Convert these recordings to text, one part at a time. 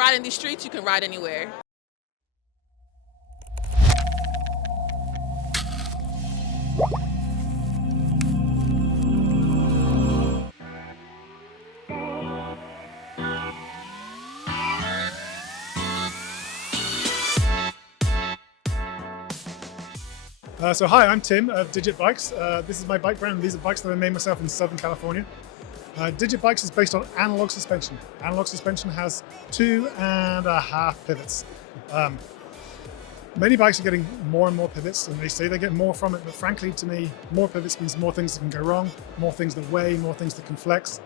ride in these streets, you can ride anywhere. So hi, I'm Tim of Digit Bikes. This is my bike brand. These are bikes that I made myself in Southern California. Digit Bikes is based on analog suspension. Analog suspension has 2.5 pivots. Many bikes are getting more and more pivots, and they say they get more from it, but frankly to me, more pivots means more things that can go wrong, more things that weigh, more things that can flex.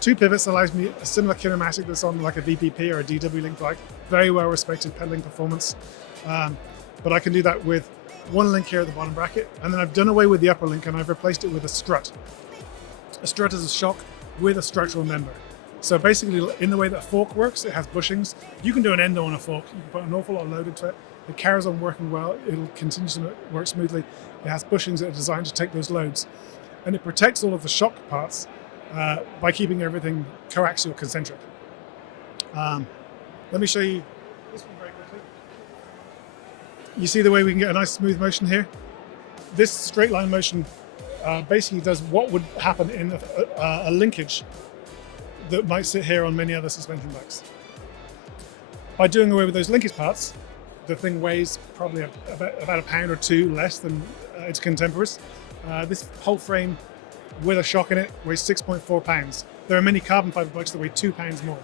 2 pivots allows me a similar kinematic that's on like a VPP or a DW Link bike. Very well respected pedaling performance. But I can do that with 1 link here at the bottom bracket, and then I've done away with the upper link and I've replaced it with a strut. A strut is a shock with a structural member. So basically, in the way that a fork works, it has bushings. You can do an endo on a fork. You can put an awful lot of load into it. It carries on working well. It'll continue to work smoothly. It has bushings that are designed to take those loads. And it protects all of the shock parts by keeping everything coaxial concentric. Let me show you this one very quickly. You see the way we can get a nice smooth motion here? This straight line motion basically does what would happen in a linkage that might sit here on many other suspension bikes. By doing away with those linkage parts, the thing weighs probably about a pound or 2 less than its contemporaries. This whole frame with a shock in it weighs 6.4 pounds. There are many carbon fiber bikes that weigh 2 pounds more.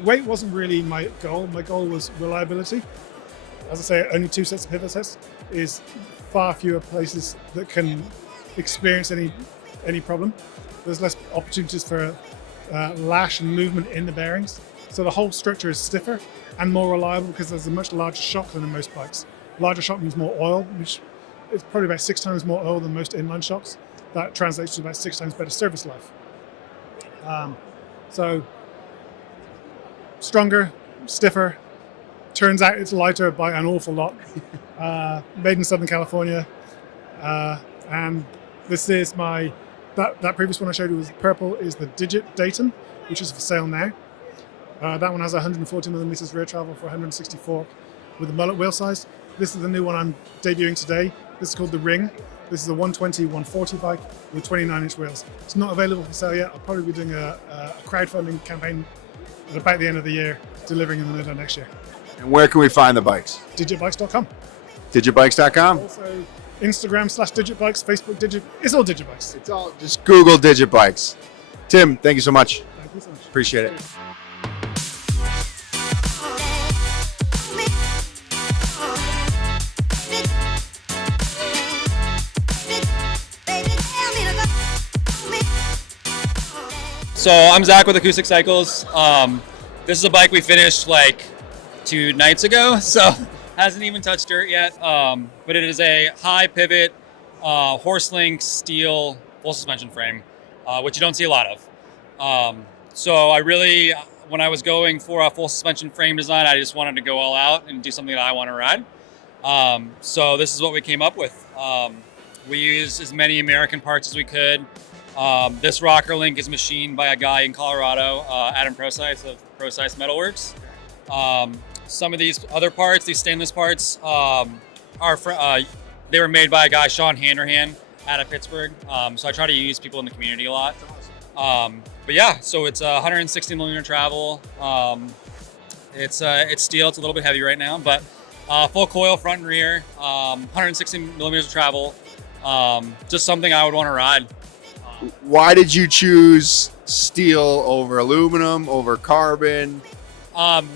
Weight wasn't really my goal. My goal was reliability. As I say, only 2 sets of pivot sets is far fewer places that can experience any problem. There's less opportunities for lash and movement in the bearings. So the whole structure is stiffer and more reliable because there's a much larger shock than in most bikes. Larger shock means more oil, which is probably about 6 times more oil than most inline shocks. That translates to about 6 times better service life. So stronger, stiffer. Turns out it's lighter by an awful lot. Made in Southern California. And this is that previous one I showed you was purple, is the Digit Dayton, which is for sale now. That one has 140 millimeters rear travel for 164 with a mullet wheel size. This is the new one I'm debuting today. This is called the Ring. This is a 120, 140 bike with 29-inch wheels. It's not available for sale yet. I'll probably be doing a crowdfunding campaign at about the end of the year, delivering in the middle of next year. And where can we find the bikes? Digitbikes.com. Digitbikes.com? Also Instagram/digitbikes, Facebook Digit. It's all Digitbikes. It's all, just Google Digit Bikes. Tim, thank you so much. Thank you so much. Appreciate it. So I'm Zach with Acoustic Cycles. This is a bike we finished like 2 nights ago, so hasn't even touched dirt yet. But it is a high pivot, horse link steel full suspension frame, which you don't see a lot of. So I really, when I was going for a full suspension frame design, I just wanted to go all out and do something that I want to ride. So this is what we came up with. We used as many American parts as we could. This rocker link is machined by a guy in Colorado, Adam Procyse of Procyse Metalworks. Some of these other parts, these stainless parts, they were made by a guy, Sean Handerhan, out of Pittsburgh. So I try to use people in the community a lot. But yeah, so it's 160 millimeter travel. It's steel. It's a little bit heavy right now, but full coil front and rear, 160 millimeters of travel. Just something I would want to ride. Why did you choose steel over aluminum, over carbon?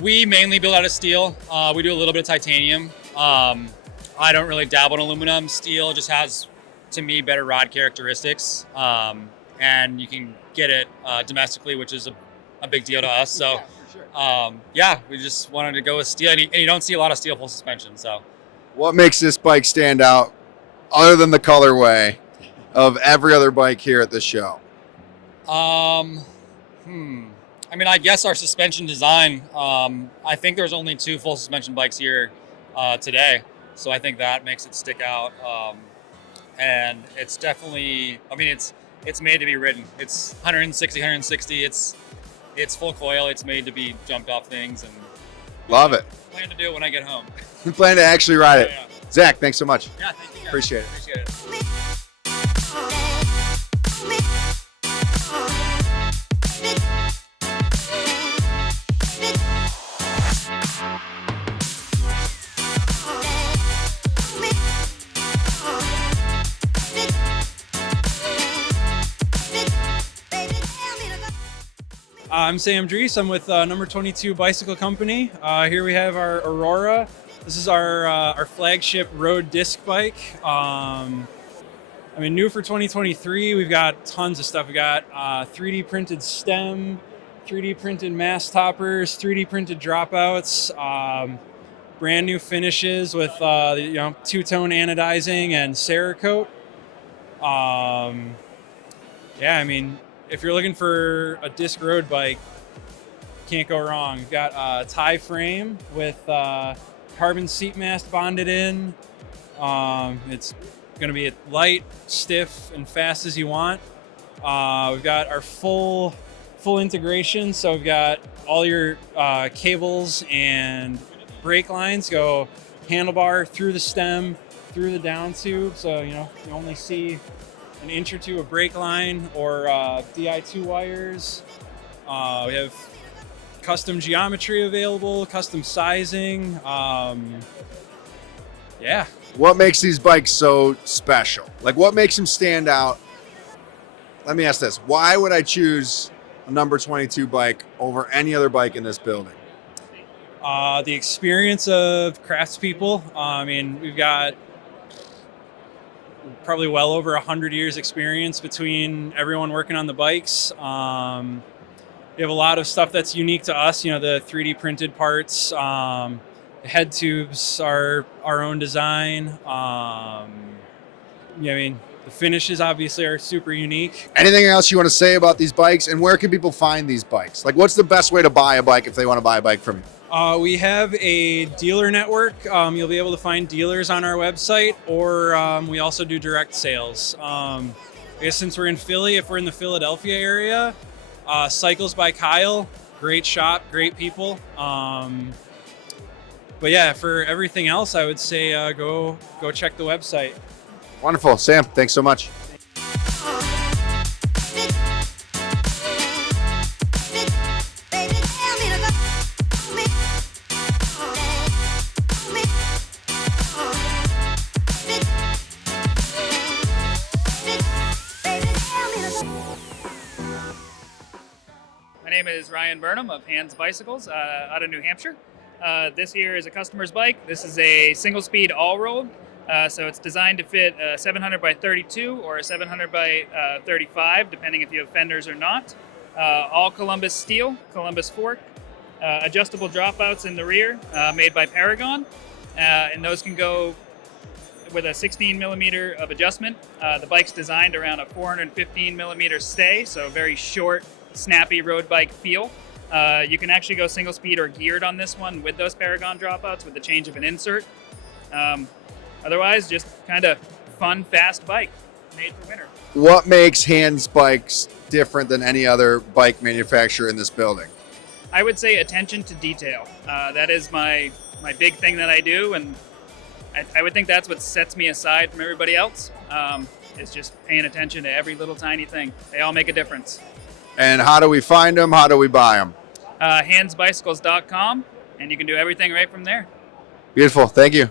We mainly build out of steel. We do a little bit of titanium. I don't really dabble in aluminum. Steel just has, to me, better ride characteristics. And you can get it domestically, which is a big deal to us. So, yeah, we just wanted to go with steel. And you don't see a lot of steel full suspension. So, what makes this bike stand out, other than the colorway, of every other bike here at the show? I mean, I guess our suspension design. I think there's only 2 full suspension bikes here today, so I think that makes it stick out. And it's definitely, I mean, it's made to be ridden. It's 160. It's full coil. It's made to be jumped off things, and Love it. plan to do it when I get home. You plan to actually ride it. Yeah. Zach, thanks so much. Yeah, thank you guys. Appreciate it. Appreciate it. I'm Sam Drees. I'm with Number 22 Bicycle Company. Here we have our Aurora. This is our flagship road disc bike. New for 2023. We've got tons of stuff. We got 3D printed stem, 3D printed mast toppers, 3D printed dropouts, brand new finishes with two-tone anodizing and Cerakote. If you're looking for a disc road bike, can't go wrong. We've got a tie frame with carbon seat mast bonded in. It's going to be light, stiff, and fast as you want. We've got our full integration, so we've got all your cables and brake lines go handlebar through the stem, through the down tube, so you only see an inch or two of brake line or Di2 wires. We have custom geometry available, custom sizing. What makes these bikes so special? Like, what makes them stand out? Let me ask this. Why would I choose a number 22 bike over any other bike in this building? The experience of craftspeople. We've got probably well over 100 years experience between everyone working on the bikes. We have a lot of stuff that's unique to us, the 3D printed parts. The head tubes are our own design. The finishes obviously are super unique. Anything else you want to say about these bikes, and where can people find these bikes? Like, what's the best way to buy a bike if they want to buy a bike from you? We have a dealer network. You'll be able to find dealers on our website, or we also do direct sales. I guess since we're in Philly, if we're in the Philadelphia area, Cycles by Kyle, great shop, great people. For everything else, I would say go check the website. Wonderful. Sam, thanks so much. My name is Ryan Burnham of Hands Bicycles out of New Hampshire. This here is a customer's bike. This is a single-speed all-road, so it's designed to fit a 700 by 32 or a 700 by 35, depending if you have fenders or not. All Columbus steel, Columbus fork, adjustable dropouts in the rear, made by Paragon, and those can go with a 16 millimeter of adjustment. The bike's designed around a 415 millimeter stay, so very short, snappy road bike feel. You can actually go single speed or geared on this one with those Paragon dropouts with the change of an insert. Otherwise, just kind of fun, fast bike made for winter. What makes Hands Bikes different than any other bike manufacturer in this building? I would say attention to detail. That is my big thing that I do, and I would think that's what sets me aside from everybody else, is just paying attention to every little tiny thing. They all make a difference. And how do we find them? How do we buy them? Handsbicycles.com, and you can do everything right from there. Beautiful. Thank you.